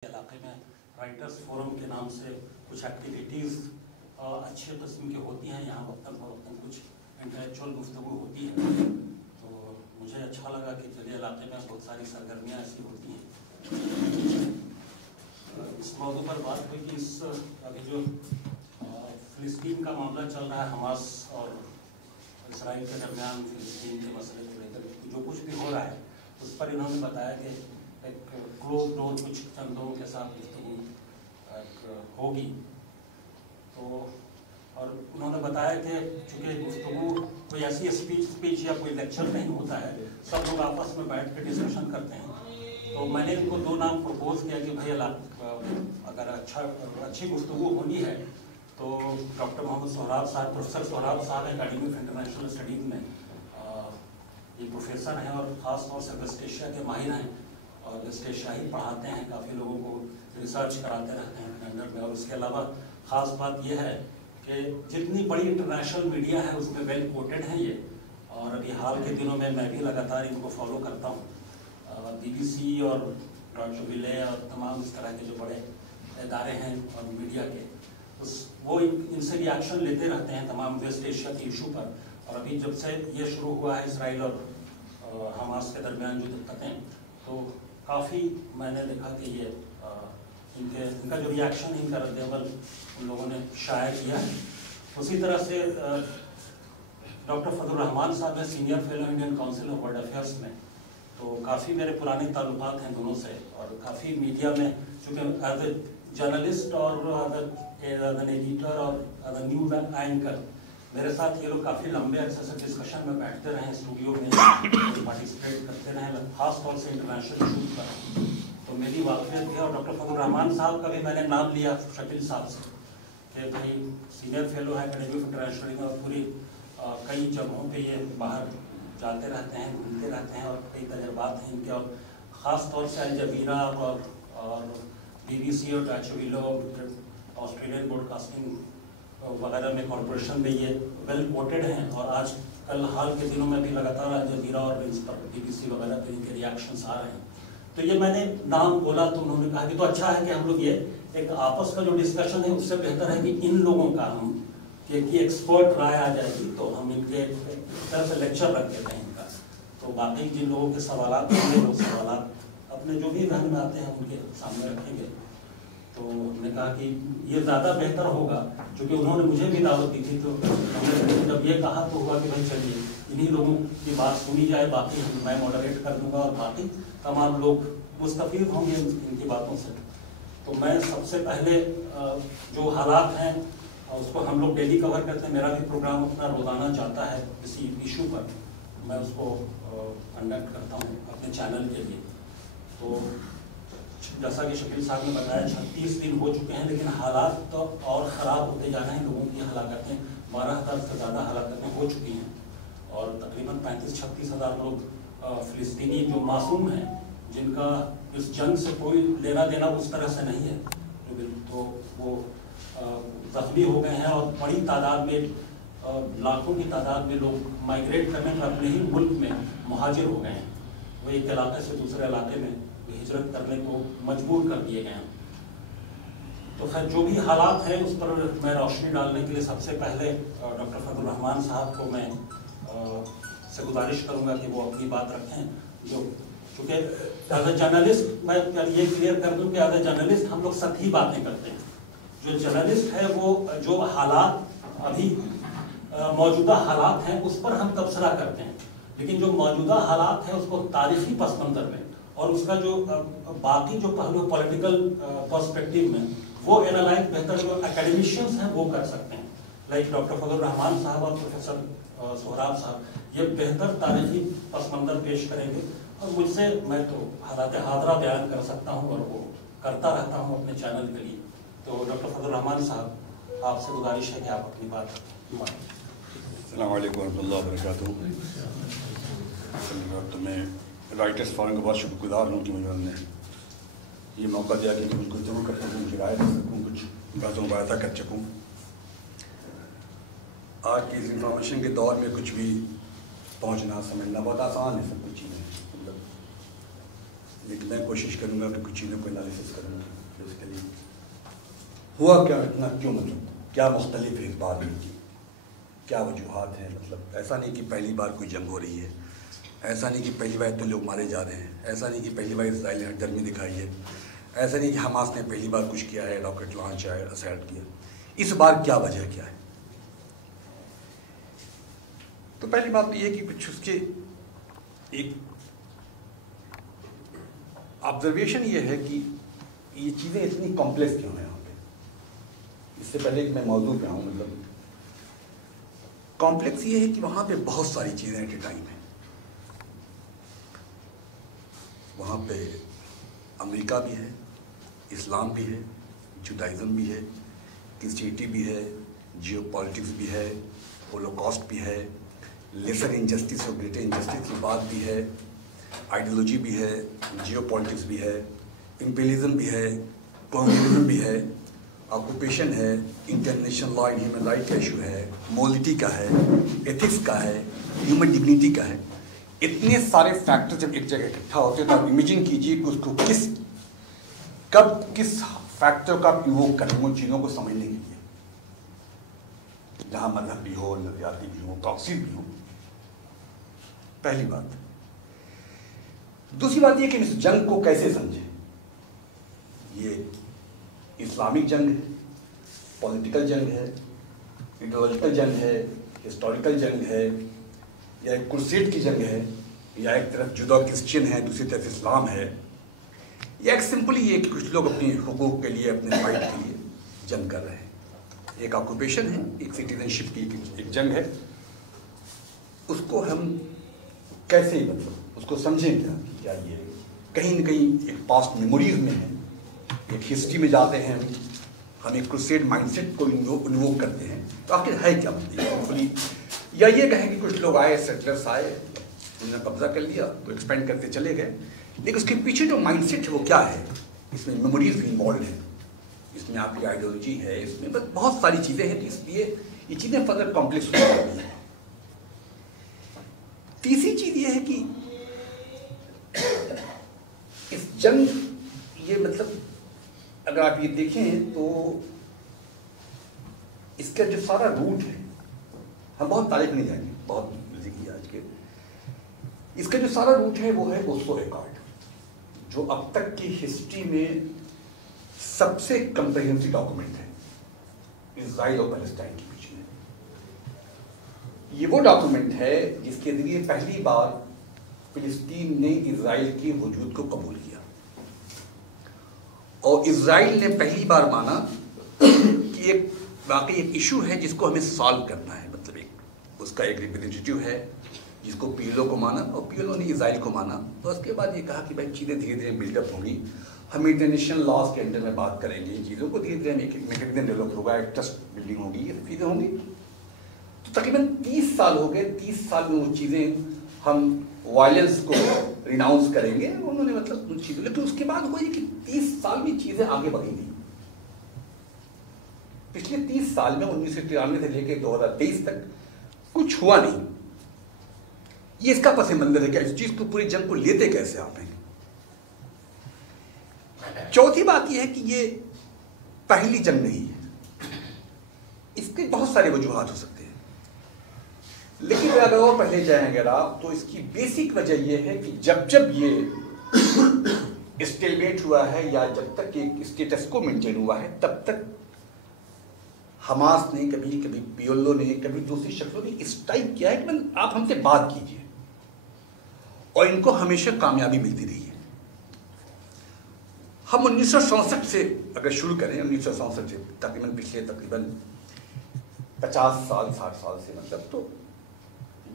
इलाके में writers forum के नाम से कुछ एक्टिविटीज़ अच्छे किस्म की होती हैं। यहाँ वक्तन फ़वक्तन कुछ इंटेलेक्चुअल गुफ्तगू होती है, तो मुझे अच्छा लगा कि चलिए इलाके में बहुत सारी सरगर्मियाँ ऐसी होती हैं। इस मौजू पर बात हुई कि इस अभी जो फ़िलिस्तीन का मामला चल रहा है, हमास और इसराइल के दरमियान फ़िलिस्तीन के मसले को लेकर जो कुछ भी हो रहा है, उस पर इन्होंने बताया कि एक क्लोज डोर कुछ चंद लोगों के साथ गुफ्तगू होगी। तो और उन्होंने बताया कि चूँकि गुफ्तगू कोई ऐसी स्पीच या कोई लेक्चर नहीं होता है, सब लोग आपस में बैठ कर डिस्कशन करते हैं। तो मैंने इनको दो नाम प्रपोज किया कि भाई अगर अच्छी गुफ्तगू होनी है तो डॉक्टर मोहम्मद सोहराब साहब, प्रोफेसर सोहराब साहब अकेडमी ऑफ इंटरनेशनल स्टडीज़ में ये प्रोफेसर हैं और ख़ास तौर से वेस्ट एशिया के माहिर हैं और वेस्ट एशिया ही पढ़ाते हैं, काफ़ी लोगों को रिसर्च कराते रहते हैं अंडर में। और उसके अलावा ख़ास बात यह है कि जितनी बड़ी इंटरनेशनल मीडिया है उसमें वेल कोटेड हैं ये। और अभी हाल के दिनों में मैं भी लगातार इनको फॉलो करता हूँ। BBC और डॉयचे वेले और तमाम इस तरह के जो बड़े इदारे हैं और मीडिया के, वो इनसे रिएक्शन लेते रहते हैं तमाम वेस्ट एशिया के इशू पर। और अभी जब से ये शुरू हुआ है इसराइल और हमास के दरमियान जो दिक्कतें, तो काफ़ी मैंने देखा कि ये इनका जो रिएक्शन है, इनका रद्द-ए-अमल उन लोगों ने शाया किया है। उसी तरह से डॉक्टर फजल रहमान साहब है senior fellow Indian council of world affairs में, तो काफ़ी मेरे पुराने ताल्लुकात हैं दोनों से। और काफ़ी मीडिया में चूँकि एज ए जर्नलिस्ट और एज एन एडिटर और एज ए न्यूज़ एंकर मेरे साथ ये लोग काफ़ी लंबे अरसे से डिस्कशन में बैठते रहे, स्टूडियो में पार्टिसिपेट करते रहे, खास तौर से इंटरनेशनल इशूज़ पर। तो मेरी वाक़ियत है। और डॉक्टर फजल रहमान साहब का भी मैंने नाम लिया शकील साहब से कि भाई सीनियर फेलो है अकेडमी ऑफ इंटरनेशनल और पूरी कई जगहों पे ये बाहर जाते रहते हैं, घूमते रहते हैं और कई तजर्बात हैं इनके। और ख़ास तौर से अल जज़ीरा और BBC और डॉयचे वेले, ऑस्ट्रेलियन ब्रॉडकास्टिंग वगैरह में कॉरपोरेशन में ये वेल कोटेड हैं। और आज कल हाल के दिनों में भी लगातार अल जज़ीरा और इस पर BBC वगैरह पे इनके रिएक्शंस आ रहे हैं। तो ये मैंने नाम बोला तो उन्होंने कहा कि तो अच्छा है कि हम लोग ये एक आपस का जो डिस्कशन है, उससे बेहतर है कि इन लोगों का हम कि एक्सपर्ट राय आ जाएगी तो हम इनके तरह से लेक्चर रख देते हैं इनका। तो बाकी जिन लोगों के सवालात होंगे वो सवालात अपने जो भी ध्यान में आते हैं उनके सामने रखेंगे। तो हमने कहा कि ये ज़्यादा बेहतर होगा, क्योंकि उन्होंने मुझे भी दावत दी थी। तो हमने जब ये कहा तो हुआ कि भाई चलिए इन्हीं लोगों की बात सुनी जाए, बाकी मैं मॉडरेट कर दूंगा और बाकी तमाम लोग मुस्तफ़ीद होंगे इनकी बातों से। तो मैं सबसे पहले जो हालात हैं उसको हम लोग डेली कवर करते हैं। मेरा भी प्रोग्राम अपना रोज़ाना जाता है किसी इशू पर, मैं उसको कंडक्ट करता हूँ अपने चैनल के लिए। तो जैसा कि शकील साहब ने बताया 36 दिन हो चुके हैं, लेकिन हालात तो और ख़राब होते जा रहे हैं। लोगों की हलाकतें 12,000 से ज़्यादा हलाकतें हो चुकी हैं और तकरीबन 35-36 हज़ार लोग फ़िलिस्तीनी जो मासूम हैं, जिनका इस जंग से कोई लेना देना उस तरह से नहीं है, तो वो ज़ख्मी हो गए हैं। और बड़ी तादाद में, लाखों की तादाद में लोग माइग्रेट करने में अपने ही मुल्क में मुहाजिर हो गए हैं। वो एक इलाके से दूसरे इलाके में हिजरत करने को मजबूर कर दिए गए हैं। तो खैर जो भी हालात हैं उस पर मैं रोशनी डालने के लिए सबसे पहले डॉक्टर फजल रहमान साहब को मैं से गुजारिश करूँगा कि वो अपनी बात रखें। जो चूँकि एज ए जर्नलिस्ट मैं ये क्लियर कर दूँ कि एज ए जर्नलिस्ट हम लोग सही बातें करते हैं। जो जर्नलिस्ट है वो जो हालात अभी मौजूदा हालात हैं उस पर हम तबसरा करते हैं, लेकिन जो मौजूदा हालात हैं उसको तारीखी पस मंज़र में और उसका जो बाकी जो पहलू पॉलिटिकल पर्सपेक्टिव में वो एनालाइज बेहतर जो एकेडमिशियंस हैं वो कर सकते हैं। लाइक डॉक्टर फजल रहमान साहब और प्रोफेसर सोहराब साहब ये बेहतर तारीखी पस मंज़र पेश करेंगे। और मुझसे मैं तो हालात हादरा बयान कर सकता हूँ और वो करता रहता हूँ अपने चैनल के लिए। तो डॉक्टर फजल रहमान साहब, आपसे गुजारिश है कि आप अपनी बात रखें। अस्सलाम वालेकुम वरहमतुल्लाहि वबरकातुहू। तो मैं राइटर्स फोरम का बहुत शुक्रगुजार हूँ कि उन्होंने ये मौका दिया कि कुछ गुफ्तगू कर सकूँ, उनकी राय कर सकूँ, कुछ बातों को वाज़ा कर सकूँ। आज की इस इंफॉर्मेशन के दौर में कुछ भी पहुँचना समझना बहुत आसान है, सब कुछ चीज़ें मतलब लेकिन मैं कोशिश करूँगा कि कुछ चीज़ों को एनालिसिस करूँगा। बेसिकली हुआ क्या, इतना क्यों, मतलब क्या मुख्तलिफ है इस बार की, क्या वजूहात हैं। मतलब ऐसा नहीं कि पहली बार कोई जंग हो रही है, ऐसा नहीं कि पहली बार इतने लोग मारे जा रहे हैं, ऐसा नहीं कि पहली बार इसराइल ने गर्मी दिखाई है, ऐसा नहीं कि हमास ने पहली बार कुछ किया है, रॉकेट लॉन्च है, असैल्ट किया। इस बार क्या वजह क्या है? तो पहली बात तो ये कि कुछ उसके एक ऑब्जर्वेशन ये है कि ये चीज़ें इतनी कॉम्प्लेक्स क्यों हैं यहाँ पे। इससे पहले कि मैं मौजूद पे आऊँ, मतलब कॉम्प्लेक्स ये है कि वहाँ पे बहुत सारी चीज़ें एट ए टाइम है। वहाँ पे अमेरिका भी है, इस्लाम भी है, जुडाइज़म भी है, क्रिश्चियनिटी भी है, जियोपॉलिटिक्स भी है, होलोकॉस्ट भी है, लेसर इनजस्टिस और ग्रेटर इनजस्टिस की बात भी है, आइडियोलॉजी भी है, जियोपॉलिटिक्स भी है, इंपीरियलिज्म भी है, कॉम्युनिज्म भी है, ऑक्यूपेशन है, international law and human right का इशू है, मोरलिटी का है, एथिक्स का है, ह्यूमन डिग्निटी का है। इतने सारे फैक्टर जब एक जगह इकट्ठा होते हैं तो आप इमेजिन कीजिए कि उसको कब किस फैक्टर का आप इवोक करें उन चीज़ों को समझने के लिए, जहाँ मजहब भी हो, नजरियाती भी हो, प्रॉक्सी भी हो। पहली बात। दूसरी बात यह कि इस जंग को कैसे समझें। ये इस्लामिक जंग है, पॉलिटिकल जंग है, इडियोलॉजिकल जंग है, हिस्टोरिकल जंग है, या एक क्रूसेड की जंग है, या एक तरफ जुदा क्रिश्चियन है, दूसरी तरफ इस्लाम है, या एक सिंपली ये कि कुछ लोग अपने हुकूक के लिए, अपने फाइट के लिए जंग कर रहे हैं। एक ऑक्यूपेशन है, एक सिटीजनशिप की एक जंग है। उसको हम कैसे, मतलब उसको समझें क्या ये कहीं न कहीं एक पास्ट मेमोरीज में है, एक हिस्ट्री में जाते हैं, हम एक क्रूसेड माइंडसेट को इन्वोक करते हैं। तो आखिर है क्या, मतलब या ये कहें कि कुछ लोग आए, सेटलर्स आए, उन्होंने कब्जा कर लिया तो एक्सपेंड करते चले गए, लेकिन उसके पीछे जो माइंडसेट है वो क्या है। इसमें मेमोरीज भी इन्वॉल्व है, इसमें आपकी आइडियोलॉजी है, इसमें बस बहुत सारी चीज़ें हैं, इसलिए ये चीज़ें फर्दर कॉम्प्लेक्स हो जाती हैं। तीसरी चीज़ ये है कि इस जंग, ये मतलब अगर आप ये देखें तो इसका जो सारा रूट है, हम बहुत तारीख नहीं जाएंगे, बहुत नजदीकी आज के, इसका जो सारा रूट है वो है ओस्लो एकॉर्ड, जो अब तक की हिस्ट्री में सबसे कंप्रिहेंसिव डॉक्यूमेंट है इजराइल और पैलेस्टाइन के बीच में। ये वो डॉक्यूमेंट है जिसके जरिए पहली बार फिलिस्तीन ने इजराइल के वजूद को कबूल किया, और इजराइल ने पहली बार माना कि एक वाकई एक इशू है जिसको हमें सॉल्व करना है। मतलब एक उसका एक रिप्रेजेंटेटिव है जिसको पीएलओ को माना, और पीएलओ ने इजराइल को माना, और उसके बाद ये कहा कि भाई चीज़ें धीरे धीरे बिल्डअप होंगी, हम इंटरनेशनल लॉज के अंडर में बात करेंगे, इन चीज़ों को धीरे धीरे मैकेनिज्म डेवलप होगा, एक ट्रस्ट बिल्डिंग होगी, ये चीज़ें होंगी। तो तकरीबन 30 साल हो गए, 30 साल में वो चीज़ें हम वायलेंस को रिनाउंस करेंगे, उन्होंने मतलब उन चीज़ों, लेकिन उसके बाद हुआ कि 30 साल में चीज़ें आगे बढ़ी नहीं। पिछले 30 साल में 1993 से लेकर 2023 तक कुछ हुआ नहीं। ये इसका पस मंजर है, क्या इस चीज़ को, पूरी जंग को लेते कैसे आप हैं। चौथी बात यह है कि ये पहली जंग नहीं है, इसके बहुत सारे वजूहात हो सकते हैं, लेकिन अगर और पहले जाएंगे अगर आप, तो इसकी बेसिक वजह यह है कि जब जब ये स्टेलमेट हुआ है, या जब तक एक स्टेटस को मेंटेन हुआ है, तब तक हमास ने कभी कभी पीएलओ ने कभी दूसरी शक्लों ने स्ट्राइक किया है कि आप हमसे बात कीजिए, और इनको हमेशा कामयाबी मिलती रही है। हम 1967 से अगर शुरू करें, 1967 से तकरीबन पिछले तकरीबन 50 साल 60 साल से, मतलब तो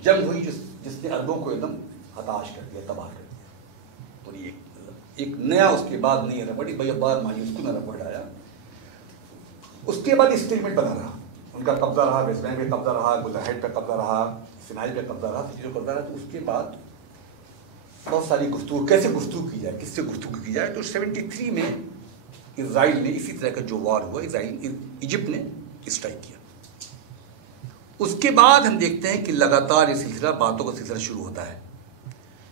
जंग हुई जिसने अरबों को एकदम हताश कर दिया, तबाह कर दिया, और ये एक नया उसके बाद नहीं रबड़, भाई बार मायूस को रबड़ आया। उसके बाद स्टेटमेंट बना रहा, उनका कब्जा रहा, वेस्ट बैंक पे कब्जा रहा, गुलहेड पे कब्जा रहा, सिनाई पे कब्जा रहा, चीज़ों कब्जा रहा। तो उसके बाद बहुत सारी गुफ्तगू, कैसे गुफ्तगू की जाए, किससे गुफ्तगू की जाए। तो 73 में इजराइल ने, इसी तरह का जो वार हुआ, इजिप्ट ने स्ट्राइक किया। उसके बाद हम देखते हैं कि लगातार ये सिलसिला, बातों का सिलसिला शुरू होता है।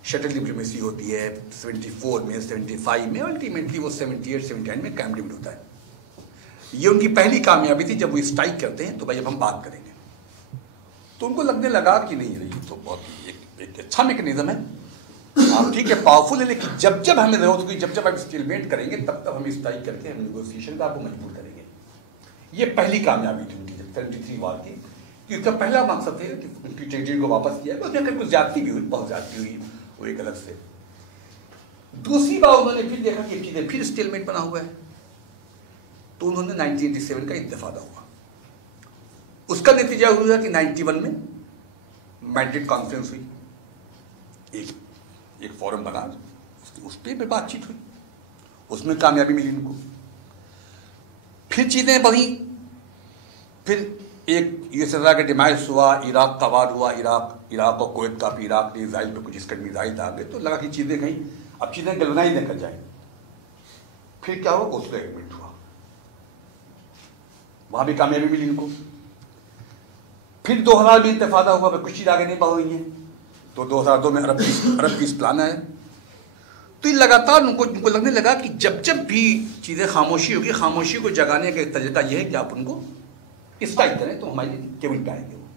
शटल डिप्लोमेसी होती है 74 में, 75 में, अल्टीमेटली वो 78, 79 में कैंप डेविड होता है। ये उनकी पहली कामयाबी थी। जब वो स्ट्राइक करते हैं तो भाई अब हम बात करेंगे, तो उनको लगने लगा कि नहीं ये तो बहुत एक अच्छा मैकेनिज्म है, आप ठीक है पावरफुल है, लेकिन जब जब हमें जरूरत हुई, जब जब आप स्टेलमेट करेंगे तब तब हम स्ट्राइक करके हम नेगोशिएशन का आपको मजबूर करेंगे। ये पहली कामयाबी थी उनकी 73 वार की, कि उसका पहला मकसद है कि उनकी टेरिटरी को वापस किया। उसमें अगर कुछ ज्यादती भी हुई, बहुत ज्यादती हुई, वो एक अलग से। दूसरी बार उन्होंने फिर देखा कि चीजें फिर स्टेलमेट बना हुआ है, तो उन्होंने 1987 का इत्तेफाक हुआ। उसका नतीजा हुआ कि 91 में मैड्रिड कॉन्फ्रेंस हुई, एक फोरम बना, उस पर बातचीत हुई, उसमें कामयाबी मिली उनको। फिर चीजें बढ़ी, फिर एक यूएसएसआर का डिमाइस हुआ, इराक का वार हुआ, इराक और कुवैत का, इराक ने इजराइल पर कुछ स्कट मिसाइल आ गए, तो लगा कि चीजें कहीं अब चीजें गलवनाई निकल जाए। फिर क्या हुआ, ओस्लो एग्रीमेंट हुआ, वहां भी कामयाबी मिली इनको। फिर 2000 में इंतफादा हुआ, पर कुछ चीज आगे नहीं बढ़ हुई है, तो 2002 में अरब पीस प्लान आया। तो ये लगातार उनको लगने लगा कि जब जब भी चीजें खामोशी होगी, खामोशी को जगाने का एक तरीका यह है कि आप उनको स्ट्राइक करें, तो हमारे केबिन पे आएंगे वो।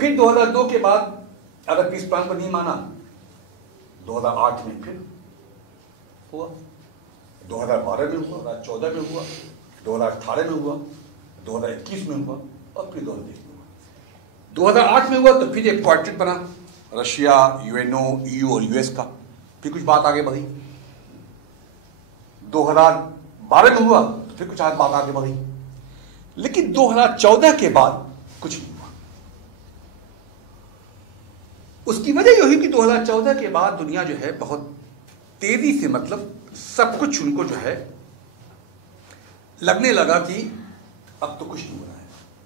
फिर 2002 के बाद अगर पीस प्लान को नहीं माना, 2008 में फिर हुआ, 2012 में हुआ, 2014 में हुआ, 2018 में हुआ, 2021 में हुआ, और फिर 2023 में हुआ। 2008 में हुआ तो फिर एक क्वार्टेट बना, रशिया, यूएनओ, ईयू और यूएस का, फिर कुछ बात आगे बढ़ी। 2012 में हुआ तो फिर कुछ बात आगे बढ़ी, लेकिन 2014 के बाद कुछ नहीं हुआ। उसकी वजह यह हुई कि 2014 के बाद दुनिया जो है बहुत तेजी से, मतलब सब कुछ उनको जो है लगने लगा कि अब तो कुछ नहीं हो रहा है।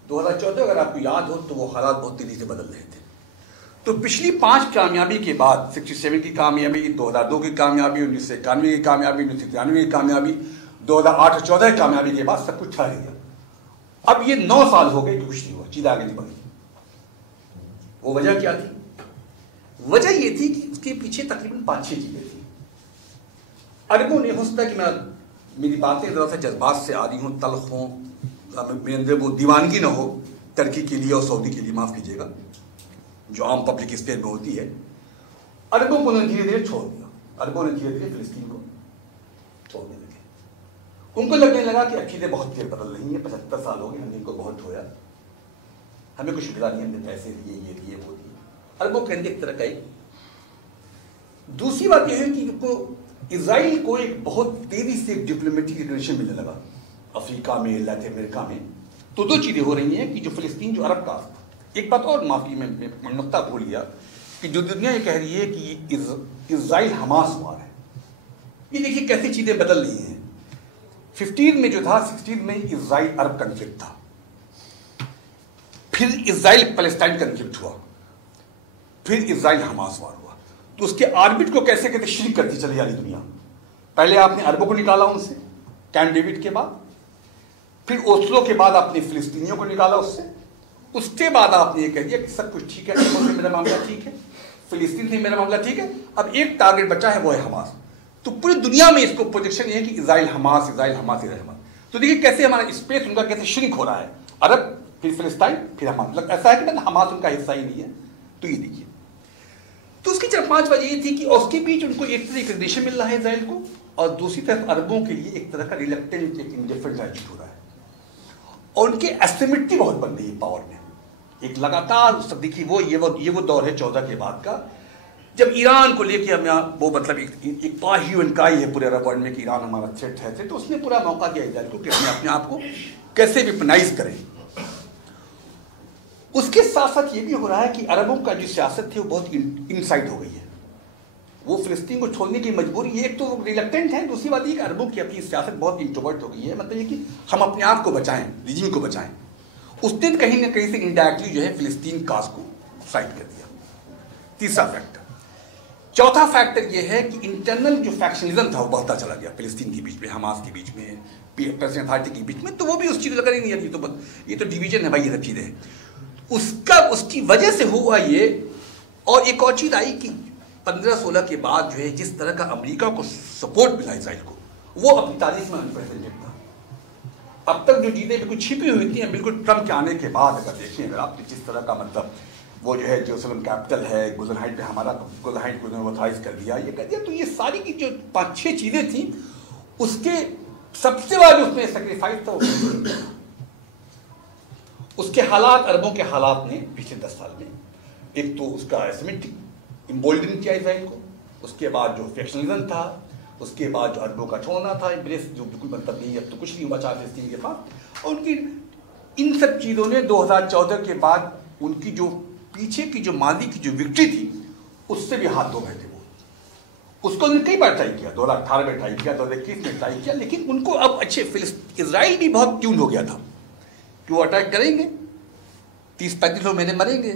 2014 अगर आपको याद हो तो वो हालात बहुत तेजी से बदल रहे थे। तो पिछली 5 कामयाबी के बाद, 67 की कामयाबी, 2002 की कामयाबी, 1991 की कामयाबी, 1993 की कामयाबी, 2008 और 14 की कामयाबी के बाद सब कुछ ठहर गया। अब ये 9 साल हो गए कि कुछ नहीं हुआ, चीज आगे नहीं बढ़ी। वो वजह क्या थी? वजह ये थी कि उसके पीछे तकरीबन 5-6 चीजें थी। अरबों ने, हो सकता है कि मेरी बातें जरा सा जज्बात से आ रही हूँ, तल्ख हों, मेरे अंदर वो दीवानगी ना हो टर्की के लिए और सऊदी के लिए, माफ कीजिएगा, जो आम पब्लिक स्पेयर में होती है। अरबों को धीरे धीरे छोड़ दिया, अरबों ने धीरे धीरे फिलिस्तीन को छोड़ने लगे। उनको लगने लगा कि चीजें बहुत देर बदल रही हैं, 75 साल हो गए, हमने इनको बहुत ढोया, हमें कुछ मिला नहीं, हमने पैसे दिए, ये दिए, वो दिए। अरबों के अंदर एक तरह का। दूसरी बात यह है कि इजराइल को एक बहुत तेजी से एक डिप्लोमेटिक रिलेशन मिलने लगा अफ्रीका में, लैटिन अमेरिका में। तो 2 चीजें हो रही हैं कि जो फिलिस्तीन, जो अरब का, एक बात और माफी में नुक्ता भूल गया कि जो दुनिया ये कह रही है कि इजराइल हमास वार है। ये देखिए कैसी चीजें बदल रही हैं। 15 में जो था, 16 में इजराइल अरब कन्फ्लिक्ट था, फिर इजराइल पैलेस्टाइन कन्फ्लिक्ट हुआ, फिर इजराइल हमास वार हुआ। तो उसके आर्बिट को कैसे कैसे श्रिंक करती चली जा रही दुनिया। पहले आपने अरबों को निकाला उनसे कैंप डेविड के बाद, फिर ओस्लो के बाद आपने फिलिस्तीनियों को निकाला उसके बाद आपने ये कह दिया कि सब कुछ ठीक है, अरबों से मेरा मामला ठीक है, फिलिस्तीन से मेरा मामला ठीक है, अब एक टारगेट बचा है, वो है हमास। तो पूरी दुनिया में इसको प्रोजेक्शन ये है कि Israel Hamas, Israel Hamas, Israel Hamas. तो देखिए कैसे हमारा स्पेस उनका कैसे श्रिंक हो रहा है, अरब, फिर फिलिस्तीन, फिर हमास। मतलब ऐसा है कि हमास उनका हिस्सा ही नहीं है। तो ये देखिए, तो उसकी 4-5 वजह ये थी कि उसके बीच उनको एक तरह रिकग्निशन मिल रहा है इजराइल को, और दूसरी तरफ अरबों के लिए एक तरह का रिलक्टेंट, एक इंडिफरेंट एटीट्यूड हो रहा है। और उनकी एसिमेट्री बहुत बन रही है पावर में, एक लगातार। सब देखिए ये वो दौर है 14 के बाद का, जब ईरान को लेके हम यहाँ वो मतलब एक पाही उनकाई है पूरे अरब वर्ल्ड में कि ईरान हमारा थ्रेट है, तो उसने पूरा मौका दिया इजराइल को कि अपने आप को कैसे वेपनाइज करें। उसके साथ साथ ये भी हो रहा है कि अरबों का जो सियासत थी वो बहुत इनसाइड हो गई है। वो फिलिस्तीन को छोड़ने की मजबूरी, ये एक तो रिलक्टेंट है, दूसरी बात ये कि अरबों की अपनी सियासत बहुत इंट्रोवर्ट हो गई है। मतलब ये कि हम अपने आप को बचाएं, रिजीम को बचाएं। उसने कहीं ना कहीं से इंडायरेक्टली जो है फिलिस्तीन काज को साइड कर दिया। तीसरा फैक्टर। चौथा फैक्टर ये है कि इंटरनल जो फैक्शनिज्म था वो बढ़ता चला गया फिलिस्तीन के बीच में, हमास के बीच में, पैलेस्टाइन अथॉरिटी के बीच में। तो वो भी उस चीज लगा नहीं है, ये तो डिवीजन है भाई, ये सब चीजें। उसकी वजह से हुआ ये। और एक और चीज आई कि 15-16 के बाद जो है जिस तरह का अमेरिका को सपोर्ट मिला इसराइल को, वो अपनी तारीख में अनप्रेसिडेंटेड था। अब तक जो चीज़ें बिल्कुल छिपी हुई थी, बिल्कुल ट्रम्प के आने के बाद अगर देखें, अगर आप जिस तरह का मतलब वो जो है जेरूसलम कैपिटल है, गोल्डन हाइट पे हमारा गोल्डन हाइट को उन्होंने ऑथराइज कर दिया, ये कर दिया, तो ये सारी की जो 5-6 चीज़ें थी, उसके सबसे बड़ा जो उसमें सेक्रीफाइस था उसके हालात, अरबों के हालात ने पिछले 10 साल में, एक तो उसका एसिमेट्रिक इम्बोल्डनिंग किया इसराइल को, उसके बाद जो फैक्शनलिज्म था, उसके बाद जो अरबों का छोड़ना था एम्ब्रेस, जो बिल्कुल मतलब नहीं, अब तो कुछ नहीं हुआ 4 फिलिस्तीन के पास। और उनकी इन सब चीज़ों ने 2014 के बाद उनकी जो पीछे की जो मादी की जो विक्ट्री थी उससे भी हाथ धो बैठे वो। उसको उन्होंने कई बार ट्राई किया, 2018 में ट्राई किया, 2021 में ट्राई किया, लेकिन उनको अब अच्छे इजराइल भी बहुत ट्यून हो गया था कि वो अटैक करेंगे, 30-35 लोग महीने मरेंगे,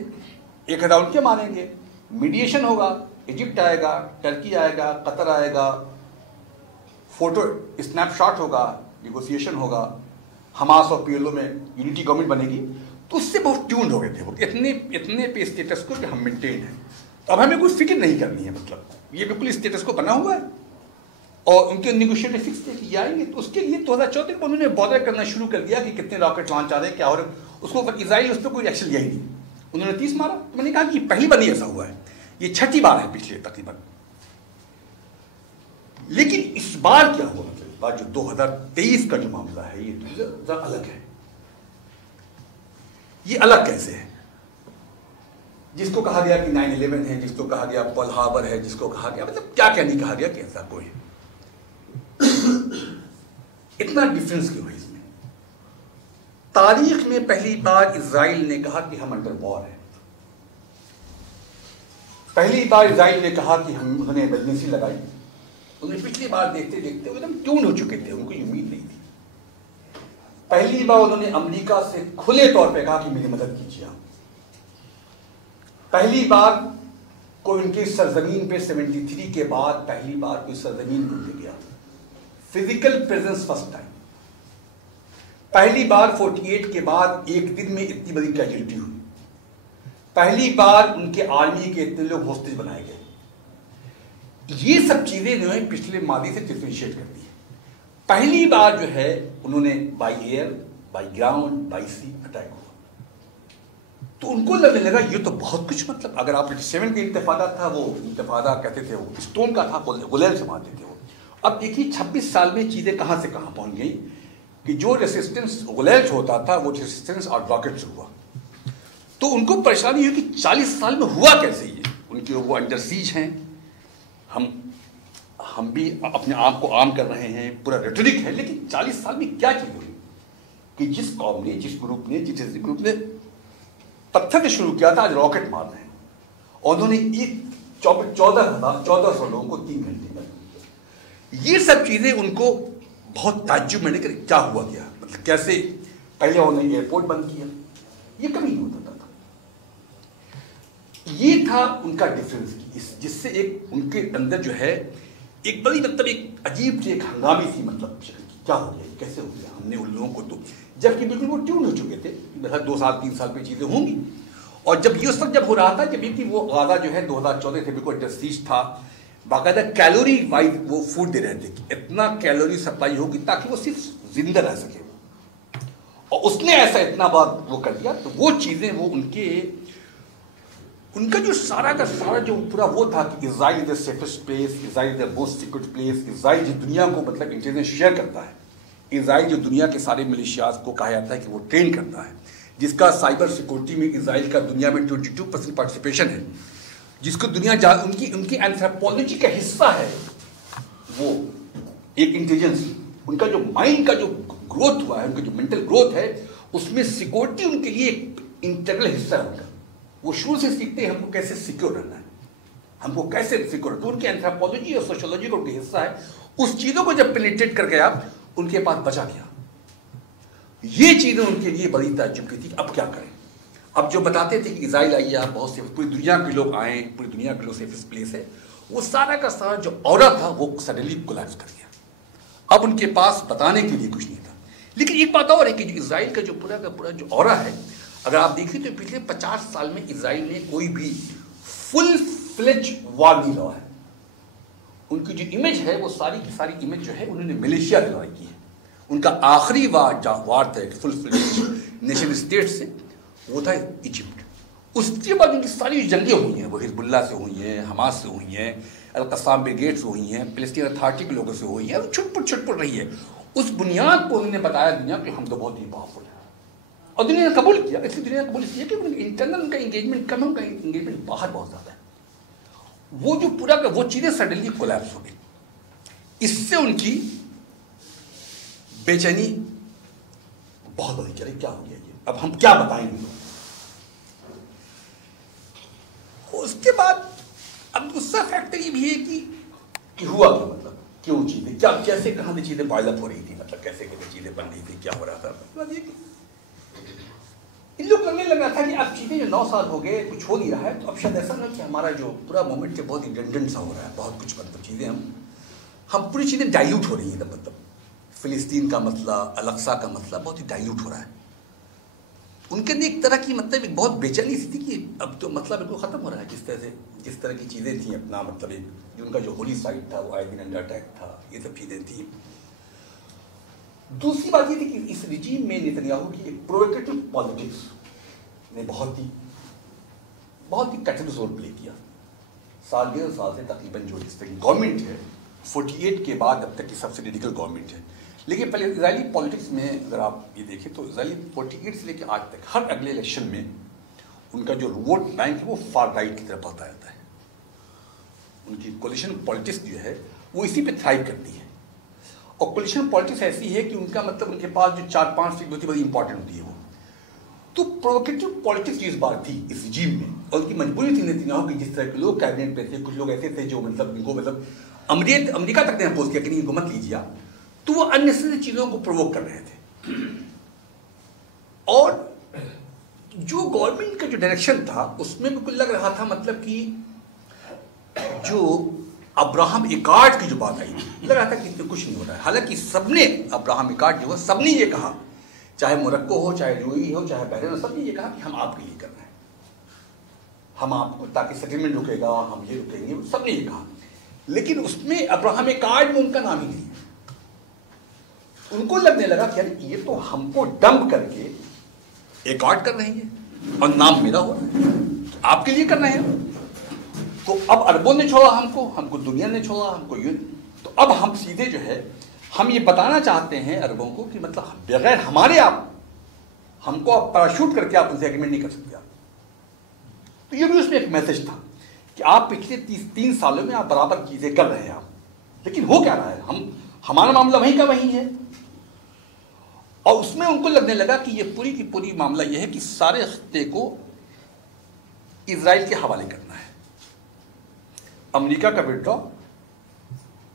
1000 उनके मारेंगे, मीडिएशन होगा, इजिप्ट आएगा, टर्की आएगा, कतर आएगा, फोटो स्नैपशॉट होगा, निगोसिएशन होगा, हमास और पीएलओ में यूनिटी गवर्नमेंट बनेगी। तो उससे बहुत ट्यून हो गए थे वो, इतने पे स्टेटस को कि हम मेंटेन हैं, तो अब हमें कुछ फिक्र नहीं करनी है, मतलब ये बिल्कुल स्टेटस को बना हुआ है और उनके निगोशिएटर फिक्स थे कि ये आएंगे। तो उसके लिए 2014 में उन्होंने बॉर्डर करना शुरू कर दिया कि कितने रॉकेट लॉन्च आ रहे हैं क्या, और उसको इजराइल उस पर कोई एक्शन लिया ही नहीं, उन्होंने 30 मारा। तो मैंने कहा कि पहली बार नहीं ऐसा हुआ है, ये 6ठी बार है पिछले तकरीबन। लेकिन इस बार क्या हुआ, मतलब इस बार जो 2023 का जो मामला है ये जरा अलग है। ये अलग कैसे है? जिसको कहा गया कि 9/11 है, जिसको कहा गया पर्ल हार्बर है, जिसको कहा गया मतलब क्या क्या नहीं कहा गया कि ऐसा कोई इतना डिफरेंस क्यों है इसमें? तारीख में पहली बार इजराइल ने कहा कि हम अंडर वॉर है। पहली बार इजराइल ने कहा कि हम, उन्होंने इमरजेंसी लगाई। उन्हें पिछली बार देखते देखते एकदम ट्यून हो चुके थे, उनको उम्मीद नहीं थी। पहली बार उन्होंने अमेरिका से खुले तौर पे कहा कि मेरी मदद कीजिए आप। पहली बार कोई उनकी सरजमीन पे 73 के बाद पहली बार कोई सरजमीन ढूंढ गया, फिजिकल प्रेजेंस फर्स्ट टाइम। पहली बार 48 के बाद एक दिन में इतनी बड़ी ट्रेजेडी हुई। पहली बार उनके आर्मी के इतने लोग होस्टेज बनाए गए। ये सब चीजें जो है पिछले मादी से डिफरेंशिएट कर दी है। पहली बार जो है उन्होंने by air, by ground, by sea attack हुआ, तो उनको लगने लगा ये तो बहुत कुछ, मतलब अगर आप 87 का इंतफादा था, वो इंतफादा कहते थे वो स्टोन का था, गुलेल से मारते थे वो। अब देखिए 26 साल में चीजें कहां से कहां पहुंच गई कि जो रेसिस्टेंस गुलेल से होता था वो रेसिस्टेंस और रॉकेट से हुआ। तो उनको परेशानी हुई कि 40 साल में हुआ कैसे ये, उनके वो अंडर सीज हैं, हम भी अपने आप को आर्म कर रहे हैं, पूरा रेटोरिक है, लेकिन 40 साल में क्या चीज हुई कि जिस कौम ने, जिस ग्रुप ने, जिस ग्रुप ने पत्थर से शुरू किया था, आज रॉकेट मार रहे हैं। और उन्होंने 1400 लोगों को 3 घंटे में। ये सब चीजें उनको बहुत ताज्जुब में लेकर क्या हुआ क्या, मतलब कैसे पहले उन्होंने एयरपोर्ट बंद किया, ये कभी नहीं होता था। ये था उनका डिफरेंस, जिससे एक उनके अंदर जो है एक बड़ी मतलब एक अजीब सी, एक हंगामी सी मतलब क्या हो गया, कैसे हो गया, हमने उन लोगों को तो, जबकि बिल्कुल वो ट्यून हो चुके थे, 2 साल 3 साल पे चीजें होंगी। और जब ये उस वक्त जब हो रहा था, जब कि वो गाजा जो है 2014 से बिल्कुल इंडस्ट्रीज था, बाकायदा कैलोरी वाइज वो फूड दे रहे थे कि इतना कैलोरी सप्लाई होगी ताकि वो सिर्फ जिंदा रह सके। और उसने ऐसा इतना बार वो कर दिया, तो वो चीजें वो उनका जो सारा का सारा जो पूरा वो था कि Israel is the safest place, Israel is the most secure place, Israel जो दुनिया को मतलब इंटेलिजेंस शेयर करता है, इजराइल जो दुनिया के सारे मिलिशियाज को कहा जाता है कि वो ट्रेन करता है, जिसका साइबर सिक्योरिटी में इजराइल का दुनिया में 22% पार्टिसिपेशन है, जिसको दुनिया उनकी एंथ्रोपोलॉजी का हिस्सा है, वो एक इंटेलिजेंस, उनका जो माइंड का जो ग्रोथ हुआ है, उनका जो मेंटल ग्रोथ है, उसमें सिक्योरिटी उनके लिए एक इंटीग्रल हिस्सा है उनका। वो शुरू से सीखते हैं हमको कैसे सिक्योर रहना है, हमको कैसे सिक्योर, तो उनकी एंथ्रोपोलॉजी और सोशियोलॉजी का उनका हिस्सा है। उस चीजों को जब पेनिट्रेट कर गया उनके पास बचा गया। ये चीजें उनके लिए बड़ी ताज्जुब की थी, अब क्या करें। अब जो बताते थे कि इजराइल आइए आप, बहुत से पूरी दुनिया के लोग आए, पूरी दुनिया के लोग सेफेस्ट प्लेस है, वो सारा का सारा जो ऑरा था वो सडनली कोलैप्स कर गया। अब उनके पास बताने के लिए कुछ नहीं था। लेकिन एक बात और है कि जो इजराइल का पूरा जो ऑरा है, अगर आप देखिए तो पिछले 50 साल में इजराइल ने कोई भी फुल फ्लेज वार नहीं लड़ा है। उनकी जो इमेज है वो सारी की सारी इमेज जो है उन्होंने मलेशिया से लड़ाई की है। उनका आखिरी वार था फुल फ्लेज नेशन स्टेट से, वो था इजिप्ट। उसके बाद उनकी सारी जंगें हुई हैं, वो हिजबुल्लाह से हुई हैं, हमास से हुई हैं, अल-कस्साम ब्रिगेड से हुई हैं, फिलिस्तीन अथॉरिटी के लोगों से हुई हैं, छुटपुट रही है। उस बुनियाद पर उन्होंने बताया दुनिया कि हम तो बहुत ही पावरफुल हैं, और दुनिया ने कबूल किया। इसलिए दुनिया ने कबूल किया कि इंटरनल उनका इंगेजमेंट कम है, उनका इंगेजमेंट बाहर बहुत ज़्यादा है। वो जो पूरा का वो चीज़ें सडनली कोलैप्स हो गई। इससे उनकी बेचैनी बहुत बड़ी चली, क्या हो गया ये, अब हम क्या बताएंगे। उसके बाद अब दूसरा फैक्टर ये भी है कि हुआ क्या, मतलब क्यों चीजें, क्या कैसे कहां से चीजें पायलअप हो रही थी, मतलब कैसे कैसे चीजें बन रही थी, क्या हो रहा था। मतलब ये कि इन लोग लगने लगा था कि अब चीजें जो 9 साल हो गए कुछ हो नहीं रहा है, तो अब शायद ऐसा ना कि हमारा जो पूरा मोमेंट है बहुत इंटेंडेंट सा हो रहा है, बहुत कुछ मतलब चीजें हम पूरी चीजें डाइल्यूट हो रही हैं। मतलब फिलिस्तीन का मसला, अल-अक्सा का मसला बहुत ही डाइल्यूट हो रहा है। उनके लिए एक तरह की मतलब एक बहुत बेचैनी सी थी कि अब तो मतलब बिल्कुल ख़त्म हो रहा है। जिस तरह की चीज़ें थी अपना मतलब एक जो उनका जो होली साइट था वो आए दिन अंडर अटैक था, ये सब चीज़ें थी। दूसरी बात ये थी कि इस रिजीम में नेतन्याहू की एक प्रोवोकेटिव पॉलिटिक्स ने बहुत ही कठिन रोल प्ले किया। 1.5 साल से तकरीबन जो जिस तरह की गवर्नमेंट है 48 के बाद अब तक की सबसे रेडिकल गवर्नमेंट है। लेकिन पहले इजरायली पॉलिटिक्स में अगर आप ये देखें तो इजरायली 48 से लेकर आज तक हर अगले इलेक्शन में उनका जो वोट बैंक है वो फार राइट की तरफ बढ़ता रहता है। उनकी कोलिशन पॉलिटिक्स जो है वो इसी पे थ्राइव करती है। और कोलिशन पॉलिटिक्स ऐसी है कि उनका मतलब उनके पास जो 4-5 सीट होती है बड़ी इंपॉर्टेंट होती है वो। तो प्रोवोकेटिव पॉलिटिक्स इस बार थी इस रिजीम में, और उनकी मजबूरी थी नेतन्याहू की। जिस तरह के लोग कैबिनेट पे थे, कुछ लोग ऐसे थे जो मतलब इनको मतलब अमेरिका तक ने अपोज किया कि नहीं इनको मत लीजिए, तो वो अननेसेसरी चीजों को प्रोवोक कर रहे थे। और जो गवर्नमेंट का जो डायरेक्शन था उसमें बिल्कुल लग रहा था मतलब कि जो अब्राहम इकार्ड की जो बात आई लग रहा था कि इसमें कुछ नहीं हो रहा है। हालांकि सबने अब्राहम इकार्ड जो है सबने ये कहा, चाहे मोरक्को हो, चाहे यूएई हो, चाहे बहरीन हो, सबने ये कहा कि हम आपके लिए कर रहे हैं, हम आपको ताकि सेटलमेंट रुकेगा, हम ये रुकेंगे, सबने ये कहा। लेकिन उसमें अब्राहम इकार्ड में उनका नाम ही नहीं है। उनको लगने लगा कि ये तो हमको डंप करके एक आर्ट कर रहे हैं और नाम मेरा हो रहा है, आपके लिए कर रहे हैं। तो अब अरबों ने छोड़ा हमको दुनिया ने छोड़ा, हमको ये। तो अब हम सीधे जो है हम ये बताना चाहते हैं अरबों को कि मतलब बगैर हमारे हमको आप पैराशूट करके आप उनसे एग्रीमेंट नहीं कर सकते आप। तो ये भी उसमें एक मैसेज था कि आप पिछले 3 सालों में आप बराबर चीजें कर रहे हैं आप, लेकिन हो क्या रहा है, हमारा मामला वहीं का वहीं है। और उसमें उनको लगने लगा कि ये पूरी की पूरी मामला यह है कि सारे खत्ते को इजराइल के हवाले करना है। अमेरिका का विड्रॉ,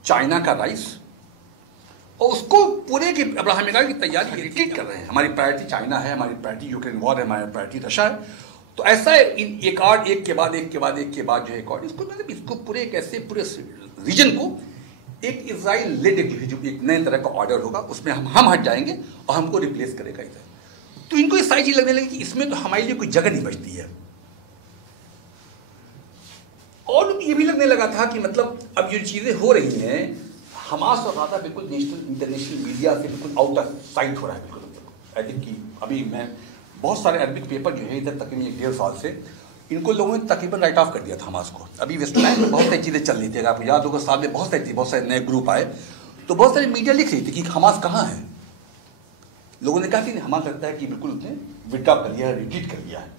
चाइना का राइस, और उसको पूरे की अब्राहम इकार्ड की तैयारी रिट्रीट कर रहे हैं। हमारी प्रायोरिटी चाइना है, हमारी प्रायोरिटी यूक्रेन वॉर है, हमारी प्रायोरिटी रशिया है। तो ऐसा एक आर्ड एक के बाद जो है एक इसको मतलब इसको पूरे कैसे पूरे रीजन को एक इजराइल लेड एक नए तरह का ऑर्डर होगा, उसमें हम हट जाएंगे और हमको रिप्लेस करेगा इधर। तो इनको ये सारी चीज लगने लगी कि इसमें तो हमारे लिए कोई जगह नहीं बचती है। और ये भी लगने लगा था कि मतलब अब जो चीजें हो रही हैं, हमास और गाजा बिल्कुल इंटरनेशनल मीडिया से बिल्कुल आउट ऑफ साइट हो रहा है। बिल्कुल आई थिंक कि अभी मैं बहुत सारे अरबिक पेपर जो है इधर तकरीबन 1.5 साल से इनको लोगों ने तकरीबन राइट ऑफ कर दिया था हमास को। अभी वेस्ट बैंक में बहुत सारी चीज़ें चल रही थी, अगर आपको याद होगा साल में बहुत सारे नए ग्रुप आए, तो बहुत सारी मीडिया लिख रही थी कि हमास कहाँ है। लोगों ने कहा कि हमास लगता है कि बिल्कुल उसने विड्रॉ कर लिया है, रिट्रीट कर लिया है।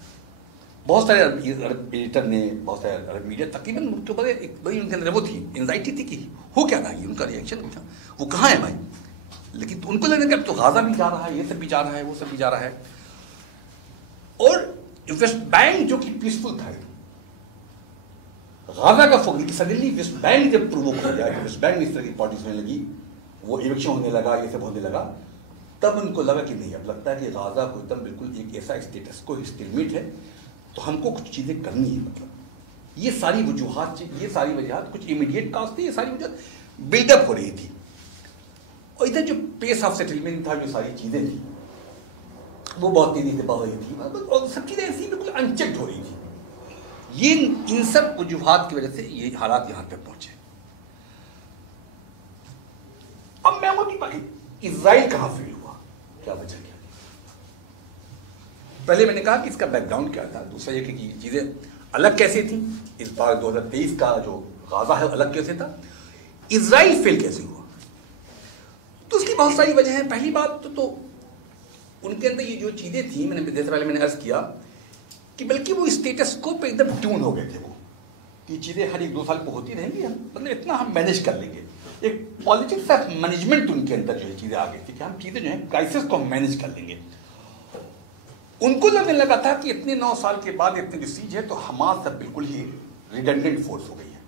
बहुत सारे अरब एडिटर ने, बहुत सारे अरब मीडिया तकरीबन उनके ऊपर एक बड़ी उनके अंदर वो थी एंजाइटी थी कि हो क्या रहा है, उनका रिएक्शन वो कहाँ है भाई। लेकिन तो उनको लगने कि अब तो गाजा भी जा रहा है, ये सब भी जा रहा है, वो सब भी जा रहा है। और वेस्ट बैंक जो कि पीसफुल था, गाजा का फोक सडनली वेस्ट बैंक जब प्रोवोक हो गया, वेस्ट बैंक में इस तरह की पॉलिटिक्स होने लगी, वो इलेक्शन होने लगा, ये सब होने लगा, तब उनको लगा कि नहीं, अब लगता है कि गाजा को एकदम बिल्कुल एक ऐसा स्टेटस को स्टेलमेट है, तो हमको कुछ चीजें करनी है। मतलब ये सारी वजूहात, ये सारी वजूहात कुछ इमीडिएट काज थी, ये सारी वजूहात बिल्डअप हो रही थी। और इधर जो पेस ऑफ सेटलमेंट था, जो सारी चीजें थी वो बहुत तेजी से बढ़ रही थी, और सब चीजें ऐसी बिल्कुल अनचेक्ड हो रही थी। ये इन सब वजूहात की वजह से ये हालात यहां तक पहुंचे। अब मैं कि इजराइल कहां फेल हुआ, क्या वजह क्या? पहले मैंने कहा कि इसका बैकग्राउंड क्या था, दूसरा ये कि चीजें अलग कैसे थी, इस बार 2023 का जो गाजा है अलग कैसे था, इजराइल फेल कैसे हुआ। तो उसकी बहुत सारी वजह है। पहली बात तो उनके अंदर ये जो चीजें थी, मैंने जैसे पहले मैंने अर्ज किया कि बल्कि वो स्टेटस को पे एकदम ट्यून हो गए थे, वो कि चीजें हर 1-2 साल पर होती रहेंगी, हम मतलब इतना हम मैनेज कर लेंगे। एक पॉलिटिक्स ऑफ मैनेजमेंट उनके अंदर जो है चीजें आ गई थी कि हम चीजें जो है क्राइसिस को हम मैनेज कर लेंगे। उनको लगने लगा था कि इतने 9 साल के बाद इतनी जो सीज है तो हमास सब बिल्कुल ही रिडंडेंट फोर्स हो गई है,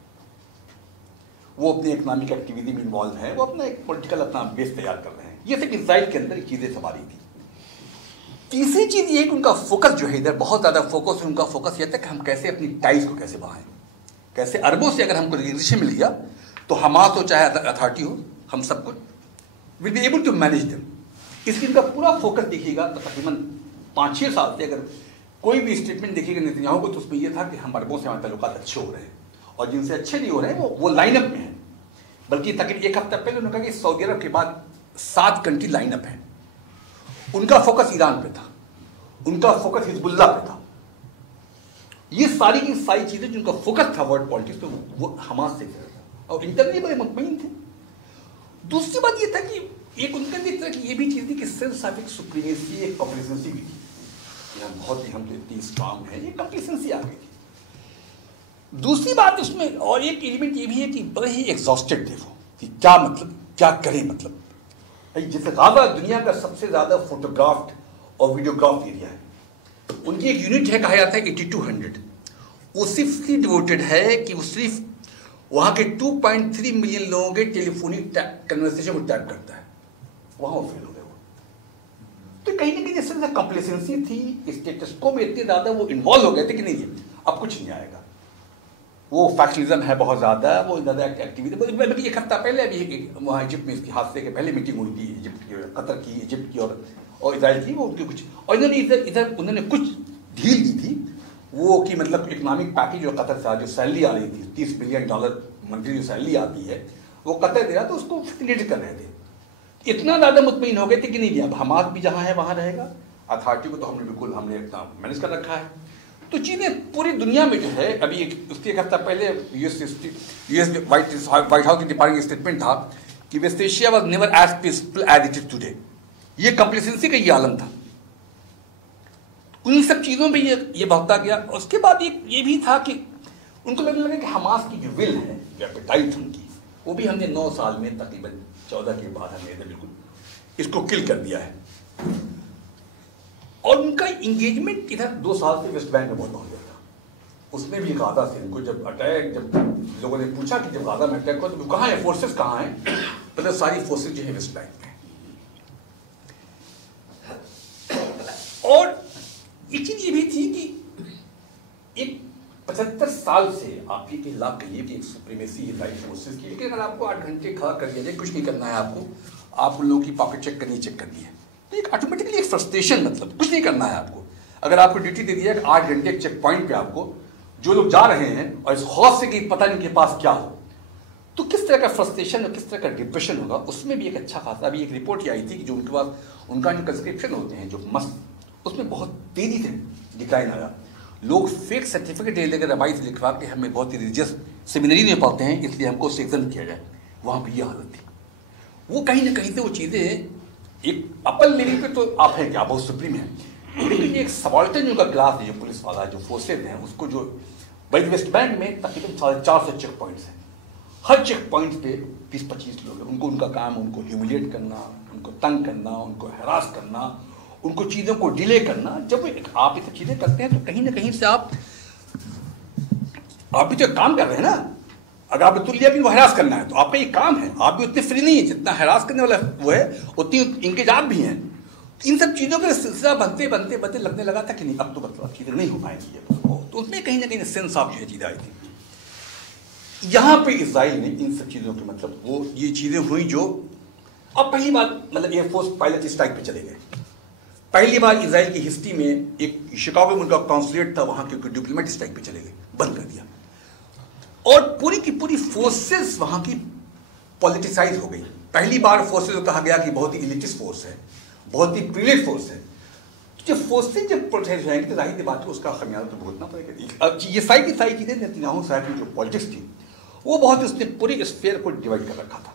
वो अपनी इकोनॉमिक एक्टिविटी में इन्वॉल्व है, वो अपना एक पॉलिटिकल अपना बेस तैयार कर रहे हैं। ये सब इजराइल के अंदर चीजें सवारी थी। तीसरी चीज ये कि उनका फोकस जो है इधर बहुत ज्यादा फोकस है। उनका फोकस यह था कि हम कैसे अपनी टाइज को कैसे बढ़ाएं, कैसे अरबों से अगर हमको रिकग्निशन मिल गया तो हमास हो चाहे अथॉरिटी हो, हम सबको will be able to manage them. इसलिए इनका पूरा फोकस देखिएगा तो तकरीबन 5-6 साल से अगर कोई भी स्टेटमेंट देखिएगा नेतन्याहू को तो उसमें यह था कि हम अरबों से हमारे ताल्लुकात अच्छे हो रहे हैं, और जिनसे अच्छे नहीं हो रहे हैं वो लाइनअप में है। बल्कि तकरीबन 1 हफ्ता पहले उन्होंने कहा कि सऊदी अरब के बाद 7 कंट्री लाइनअप है। उनका फोकस ईरान पे था, उनका फोकस हिजबुल्ला पे था। ये सारी की सारी चीजें जिनका फोकस था वर्ल्ड पॉलिटिक्स पे वो हमास से था, और इंटरनली बड़े मुतमईन थे। दूसरी बात ये था कि एक उनका भी तरह की ये भी चीज थी कि सेंस ऑफ एक सुप्रीमेसी, एक कॉम्प्लेसेंसी भी थी, हम बहुत ही हम तो इतनी स्ट्रांग है, ये कॉम्प्लेसेंसी आ गई थी। दूसरी बात उसमें और एक एलिमेंट ये भी है कि बड़े ही एग्जॉस्टेड थे वो, कि क्या मतलब क्या करें, मतलब जैसे गाजा दुनिया का सबसे ज्यादा फोटोग्राफ्ड और वीडियोग्राफ एरिया है। उनकी एक यूनिट है, कहा जाता है 8200, वो सिर्फ डिवोटेड है कि वो सिर्फ वहां के 2.3 मिलियन लोगों के टेलीफोनिक कन्वर्सेशन को टैप करता है, वहां वो फेल हो गए वो। तो कहीं ना कहीं जैसे कॉम्प्लेसेंसी थी, स्टेटस को में इतने ज्यादा वो इन्वॉल्व हो गए थे कि नहीं अब कुछ नहीं आएगा, वो फैक्शनिज्म है बहुत ज्यादा, वो ज़्यादा एक्टिविटी। बल्कि 1 हफ्ता पहले अभी वहाँ इजिप्ट में इसके हादसे के पहले मीटिंग हुई थी, इजिप्ट की, कतर की, इजिप्ट की और इजराइल की, वो उनके कुछ, और इन्होंने इधर उन्होंने कुछ ढील दी थी वो कि मतलब इकोनॉमिक पैकेज जो कतर से जो सैलरी आ रही थी, $30 बिलियन मंथली जो सैलरी आती है वो कतर दे रहा, तो उसको फैसिलिटेट कर रहे थे। इतना ज़्यादा मुतमईन हो गए थे कि नहीं अब हमास भी जहाँ है वहाँ रहेगा, अथॉरिटी को तो हमने इतना मैनेज कर रखा है। तो चीजें पूरी दुनिया में जो है अभी उसके 1 हफ्ता पहले यूएस व्हाइट हाउस की डिपार्टमेंट स्टेटमेंट था कि West Asia was never as peaceful as it is today. ये कॉम्प्लेसेंसी का ये आलम था। उन सब चीजों पे ये बढ़ता गया। उसके बाद ये भी था कि उनको लगने लगा कि हमास की जो विल है, एपेटाइट उनकी, वो भी हमने 9 साल में तकरीबन 14 के बाद हमने बिल्कुल इसको किल कर दिया है। और उनका इंगेजमेंट इधर 2 साल से वेस्ट बैंक में बहुत हो गया था। उसमें भी गाजा से इनको जब लोगों ने पूछा कि जब गाजा में अटैक हुआ तो कहाँ है, फोर्सेस कहाँ हैं, मतलब सारी फोर्सेस जो है वेस्ट बैंक में। और एक चीज ये भी थी कि एक 75 साल से आप ये लाभ कहिए कि एक सुप्रीमेसी है लाइफ फोर्सेस की, लेकिन अगर आपको 8 घंटे खड़ा कर दिया जाए, कुछ नहीं करना है आपको, आप उन लोगों की पॉकेट चेक करनी है, तो एक ऑटोमेटिकली एक फ्रस्ट्रेशन, मतलब कुछ नहीं करना है आपको। अगर आपको ड्यूटी दे दिया है 8 घंटे एक चेक पॉइंट पे आपको जो लोग जा रहे हैं और इस खौफ से कि पता नहीं उनके पास क्या हो, तो किस तरह का फ्रस्ट्रेशन और किस तरह का डिप्रेशन होगा। उसमें भी एक अच्छा खासा अभी एक रिपोर्ट आई थी कि जो उनके पास उनका जो कंस्क्रिप्शन होते हैं जो मस्त, उसमें बहुत तेजी से डिक्लाइन आया। लोग फेक सर्टिफिकेट लेकर रबाई से लिखवा के हमें बहुत ही रिलीजियस सेमिनरी में पढ़ते हैं इसलिए हमको सेक्शन किया जाए, वहाँ पर यह हालत थी। वो कहीं ना कहीं से वो चीज़ें एक अपर लेवल पे तो आप हैं क्या, बहुत सुप्रीम है, लेकिन एक सबाल्टर्न का क्लास है, जो पुलिस वाला जो फोर्सेज हैं, उसको जो वेस्ट बैंक में तकरीबन 450 चेक पॉइंट्स हैं। हर चेक पॉइंट पे 20-25 लोग हैं। उनका काम उनको ह्यूमिलिएट करना, उनको तंग करना, उनको हरास करना, उनको चीज़ों को डिले करना। जब आप ये सब चीज़ें करते हैं तो कहीं ना कहीं से आप भी तो काम कर रहे हैं ना। अगर आप तुल्य भी हरास करना है तो आपका ये काम है, आप भी उतने फ्री नहीं है जितना हरास करने वाला वो है, उतनी इनके जात भी हैं। इन सब चीज़ों का सिलसिला बनते लगने लगा था कि नहीं अब तो मतलब चीज़ें नहीं हो पाएंगी। तो उसमें कहीं ना कहीं सेंस ऑफ जो है चीज़ें आई थी। यहाँ पे इजराइल ने इन सब चीज़ों के मतलब वो ये चीज़ें हुई जो अब पहली बार मतलब एयरफोर्स पायलट स्ट्राइक पे चले गए। पहली बार इजराइल की हिस्ट्री में एक शिकागो में उनका कॉन्सुलेट था, वहाँ के डिप्लोमेट स्ट्राइक पे चले गए। बंद कर दिया, और पूरी की पूरी फोर्सेस वहां की पॉलिटिसाइज हो गई। पहली बार फोर्सेस को कहा गया कि बहुत ही इलिटिस्ट फोर्स है, बहुत ही प्रिविलेज फोर्स है। जब फोर्सेस जब पॉलिटिसाइज हो जाएंगे तो जाहिर बात है उसका खमियाजा तो भुगतना पड़ेगा। ये सारी की सारी चीजें नेतन्याहू साहब की जो पॉलिटिक्स थी वो बहुत उसने पूरी स्फीयर को डिवाइड कर रखा था।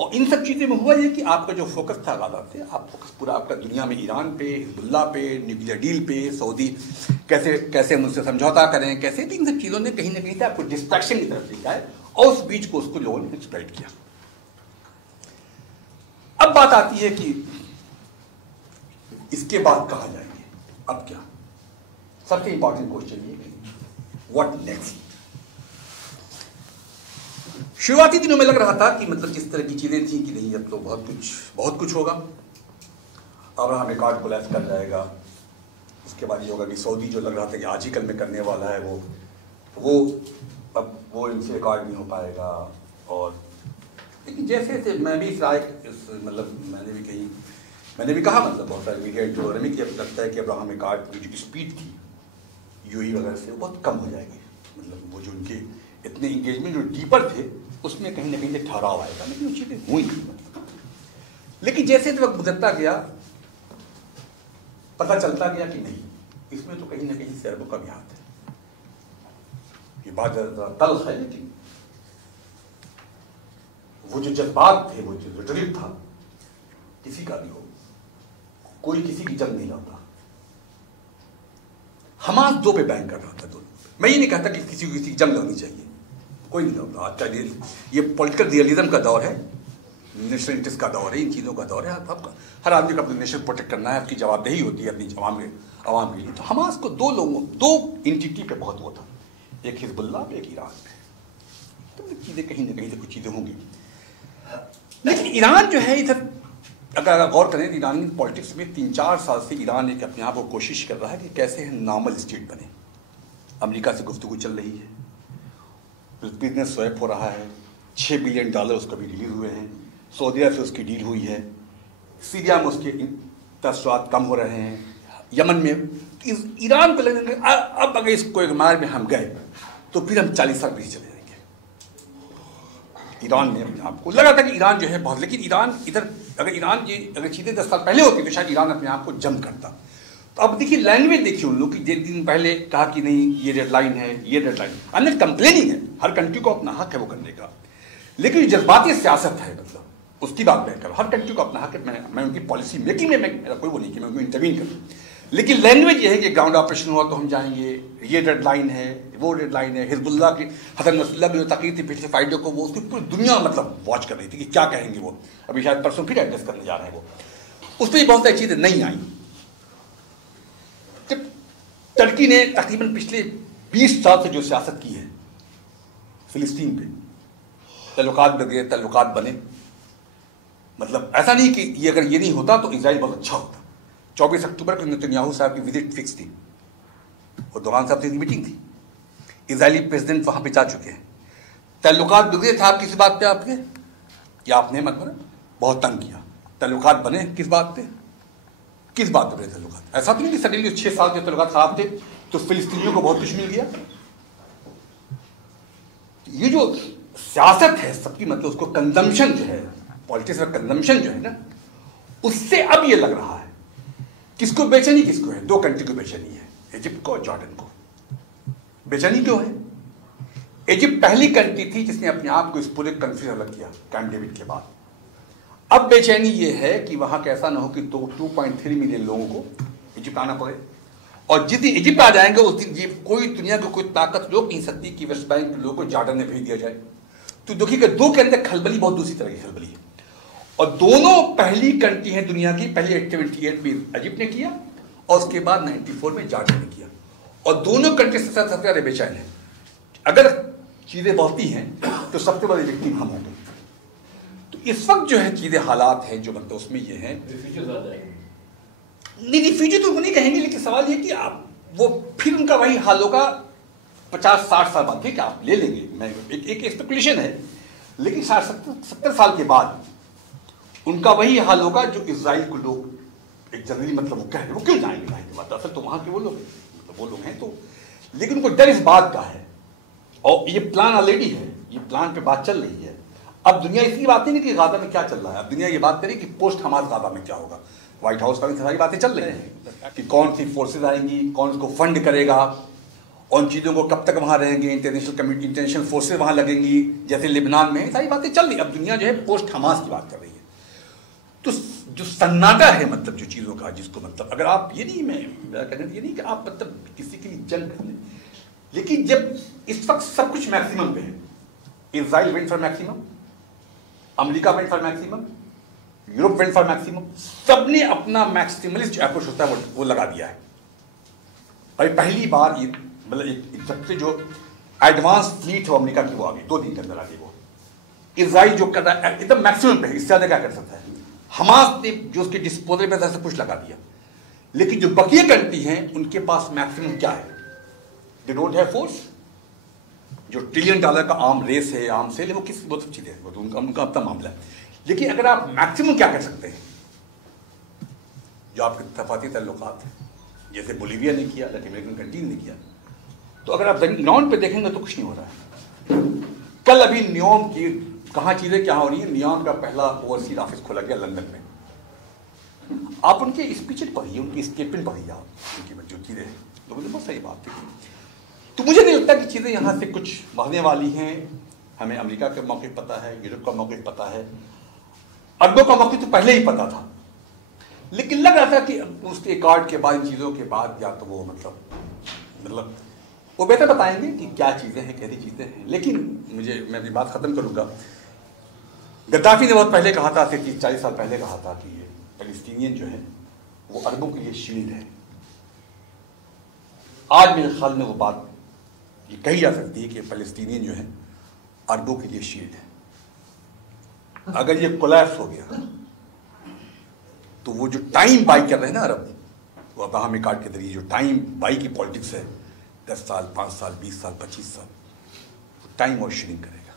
और इन सब चीज़ों में हुआ ये कि आपका जो फोकस था गादार थे, आप फोकस पूरा आपका दुनिया में ईरान पे, हिजबुल्लाह पे, न्यूक्लियर डील पे, सऊदी कैसे कैसे हम उससे समझौता करें, कैसे, इन सब चीज़ों ने कहीं ना कहीं आपको डिस्ट्रैक्शन की तरफ लेकर आए और उस बीच को उसको लोगों ने एक्सप्लॉइट किया। अब बात आती है कि इसके बाद कहाँ जाएंगे, अब क्या? सबसे इंपॉर्टेंट क्वेश्चन ये कि व्हाट नेक्स्ट। शुरुआती दिनों में लग रहा था कि मतलब जिस तरह की चीजें थी कि नहीं अब तो बहुत कुछ होगा, अब्राहम एकॉर्ड कोलैप्स कर जाएगा, उसके बाद ये होगा कि सऊदी जो लग रहा था कि आज ही कल में करने वाला है वो अब वो इनसे एकॉर्ड नहीं हो पाएगा। और लेकिन जैसे मैं भी इस राय मतलब मैंने भी कहा मतलब बहुत सारे मीडिया इंटरव्यू में कि अब लगता है कि अब्राहम एकॉर्ड की जो स्पीड थी यूएई वगैरह से वो बहुत कम हो जाएगी, मतलब वो जो उनके इतने इंगेजमेंट जो डीपर थे उसमें कहीं ना कहीं से ठहराव आएगा, लेकिन वो चीज़ें हुई नहीं। लेकिन जैसे वक्त गुजरता गया पता चलता गया कि नहीं इसमें तो कहीं ना कहीं से अरबों का भी हाथ है। ये बात तल्ख है, लेकिन वो जो जज्बात थे, वो जो रिटरीट था, किसी का भी हो, कोई किसी की जंग नहीं लड़ता। हमास दो पे बैंक कर रहा था, दोनों। मैं ये नहीं कहता कि किसी को किसी की जंग लड़नी चाहिए, कोई नहीं लड़ता। आज का ये पॉलिटिकल रियलिज्म का दौर है, नेशनल इंटरेस्ट का दौर है, इन चीज़ों का दौर है। हर आदमी को अपने नेशन प्रोटेक्ट करना है, उसकी जवाबदेही होती है अपनी आवाम के लिए। तो हमास को दो एंटिटी पे बहुत वो था, एक हिजबुल्लाह पे, एक ईरान पे। तो चीज़ें कहीं ना कहीं से कुछ चीज़ें होंगी। लेकिन ईरान जो है इधर अगर गौर करें, ईरानी पॉलिटिक्स में 3-4 साल से ईरान एक अपने आप को कोशिश कर रहा है कि कैसे नॉर्मल स्टेट बने। अमेरिका से गुफ्तगू चल रही है, बिजनेस स्वैप हो रहा है, $6 बिलियन उसका भी रिलीज हुए हैं, सऊदीया से उसकी डील हुई है, सीरिया में उसके तसरात कम हो रहे हैं, यमन में। ईरान को लगने अब अगर इस कोयगमार में हम गए तो फिर हम 40 साल पीछे चले जाएंगे। ईरान ने अपने आप को लगा था कि ईरान जो है बहुत, लेकिन ईरान इधर अगर चीज़ें 10 साल पहले होती तो शायद ईरान अपने आप को जम करता। तो अब देखिए लैंग्वेज देखिए उन लोग की, जिस दिन पहले कहा कि नहीं ये डेडलाइन है, ये deadline. I am not complaining है, हर कंट्री को अपना हक है वो करने का, लेकिन जज्बाती सियासत है, मतलब उसकी बात मैं कर, हर कंट्री को अपना हक है। मैं उनकी पॉलिसी मेकिंग में मेरा कोई वो नहीं कि मैं उनको इंटरवीन करूँ, लेकिन लैंग्वेज ये है कि ग्राउंड ऑपरेशन हुआ तो हम जाएंगे, ये डेडलाइन है, वो डेडलाइन है। हिजबुल्लाह की हसन नसरुल्लाह की जो तकीद थी पिछले फ्राइडे को, वो उसकी पूरी दुनिया मतलब वॉच कर रही थी कि क्या कहेंगे वो। अभी शायद परसों फिर एड्रेस करने जा रहे हैं वो, उसमें बहुत सारी चीज़ें नहीं आई। जब टर्की ने तकरीबन पिछले 20 साल से जो सियासत की है फिलिस्तीन पे, तल्लुकात बने, मतलब ऐसा नहीं कि ये अगर ये नहीं होता तो इजराइल बहुत अच्छा होता। 24 अक्टूबर को नेतन्याहू साहब की विजिट फिक्स थी और दोरान साहब से मीटिंग थी, इजरायली प्रेसिडेंट वहां पे जा चुके हैं। तल्लुकात बिगड़े थे आप किसी बात पे आपके, या आपने मतलब बहुत तंग किया। तल्लुकात बने किस बात पे बने तल्लुकात? ऐसा तो नहीं कि सडनली 6 साल के तल्लुकात खराब थे तो फिलिस्तीनियों को बहुत कुछ मिल गया। ये जो सियासत है सबकी, मतलब उसको कंजम्पशन जो है, पॉलिटिक्स का कंजम्पशन जो है ना, उससे अब ये लग रहा है किसको बेचैनी, किसको है? 2 कंट्री को बेचैनी है, इजिप्ट को और जॉर्डन को। बेचैनी क्यों है? इजिप्ट पहली कंट्री थी जिसने अपने आप को इस पूरे कंफ्यूजन अलग किया कैंप डेविड के बाद। अब बेचैनी ये है कि वहां कैसा ना हो कि 2.3 मिलियन लोगों को इजिप्ट आना पड़े, और जिस दिन इजिप्ट आ जाएंगे उस दिन कोई दुनिया को कोई ताकत रोक नहीं सकती कि वेस्ट बैंक के लोगों को जॉर्डन में भेज दिया जाए। तो देखिएगा 2 के अंदर खलबली बहुत दूसरी तरह की खलबली है, और दोनों पहली कंट्री है दुनिया की। पहले 78 में इजिप्ट ने किया और उसके बाद 94 में जॉर्डन ने किया, और दोनों कंट्री से सबसे ज्यादा बेचैन है। अगर चीजें बढ़ती हैं तो सबसे बड़े विक्टिम हम होंगे। तो इस वक्त जो है चीजें हालात हैं जो मतलब उसमें ये हैं, नहीं रिफ्यूजी तो नहीं कहेंगे, लेकिन सवाल ये कि आप वो फिर उनका वही हाल होगा 50-60 साल बाद। ठीक है, आप ले लेंगे, मैं एक स्पेकुलेशन है, लेकिन 60-70 साल के बाद उनका वही हाल होगा जो इजराइल को लोग एक जनरली मतलब वो कह रहे, वो क्यों जाएंगे? असल तो वहां के वो लोग मतलब वो लोग हैं तो, लेकिन उनको डर इस बात का है और ये प्लान ऑलरेडी है, ये प्लान पे बात चल रही है। अब दुनिया इसकी बात नहीं कि गाजा में क्या चल रहा है, अब दुनिया ये बात करेगी कि पोस्ट हमास गाजा में क्या होगा। व्हाइट हाउस पर सारी बातें चल रही हैं कि कौन सी फोर्सेज आएंगी, कौन उसको फंड करेगा, उन चीज़ों को कब तक वहाँ रहेंगे, इंटरनेशनल कम्युनिटी, इंटरनेशनल फोर्सेज वहाँ लगेंगी जैसे लिबनान में, सारी बातें चल रही। अब दुनिया जो है पोस्ट हमास की बात कर रही है। तो जो सन्नाटा है मतलब जो चीज़ों का, जिसको मतलब अगर आप ये नहीं, मैं कहना ये नहीं कि आप मतलब किसी के लिए जंग कर लें, लेकिन जब इस वक्त सब कुछ मैक्सिमम पे है, Israel went for maximum, America went for maximum, Europe went for maximum, सबने अपना मैक्सिमलिस्ट जो अप्रोच होता है वो लगा दिया है। और पहली बार ये मतलब एक सबसे जो एडवांस फ्लीट है अमेरिका की वो आ गई, 2 दिन के अंदर आ गई वो। इजराइल जो कर रहा है एकदम मैक्सिमम पे, इससे ज़्यादा क्या कर सकता है। हमास ने जो उसके डिस्पोजल पे सब कुछ लगा दिया, लेकिन जो बकिया कंट्री हैं उनके पास मैक्सिमम क्या है, दे डोंट हैव फोर्स। जो $1 ट्रिलियन का आर्म रेस है, आर्म सेल है, वो किस बहुत चीज़ें हैं, वो तो उनका अपना मामला है। लेकिन अगर आप मैक्सिमम क्या कर सकते हैं, जो आपके तफाती ताल्लुकात हैं, जैसे बोलीविया ने किया, लैटिन अमेरिकन कंट्री ने किया, तो अगर आप ग्राउंड पे देखेंगे तो कुछ नहीं हो रहा है। कल अभी न्योम की कहाँ चीज़ें क्या हो रही है, न्योम का पहला ओवरसीज ऑफिस खोला गया लंदन में। आप उनके स्पीचेस पढ़िए, उनकी स्टेटमेंट पढ़िए, आप उनकी जो चीज़ें हैं, तो मुझे बहुत सही बात थी। तो मुझे नहीं लगता कि चीज़ें यहाँ से कुछ बढ़ने वाली हैं। हमें अमेरिका का मौक़िफ़ पता है, यूरोप का मौक़िफ़ पता है, अरबों का मौक़िफ़ तो पहले ही पता था, लेकिन लग रहा था कि उसके कार्ड के बाद, इन चीज़ों के बाद, या तो वो मतलब वो बेहतर बताएंगे कि क्या चीज़ें हैं, कैसी चीज़ें हैं। लेकिन मैं अपनी बात ख़त्म करूँगा। गद्दाफी ने बहुत पहले कहा था, 30-40 साल पहले कहा था कि ये पैलेस्टीनियन जो है वो अरबों के लिए शील्ड है। आज मेरे ख्याल में वो बात ये कही जा सकती है कि पैलेस्टीनियन जो है अरबों के लिए शील्ड है। अगर ये कोलैप्स हो गया तो वो जो टाइम बाई कर रहे हैं ना अरब, वो अब्राहम कार्ड के जरिए जो टाइम बाई की पॉलिटिक्स है, 10 साल, 5 साल, 20 साल, 25 साल, टाइम और श्रिंक करेगा।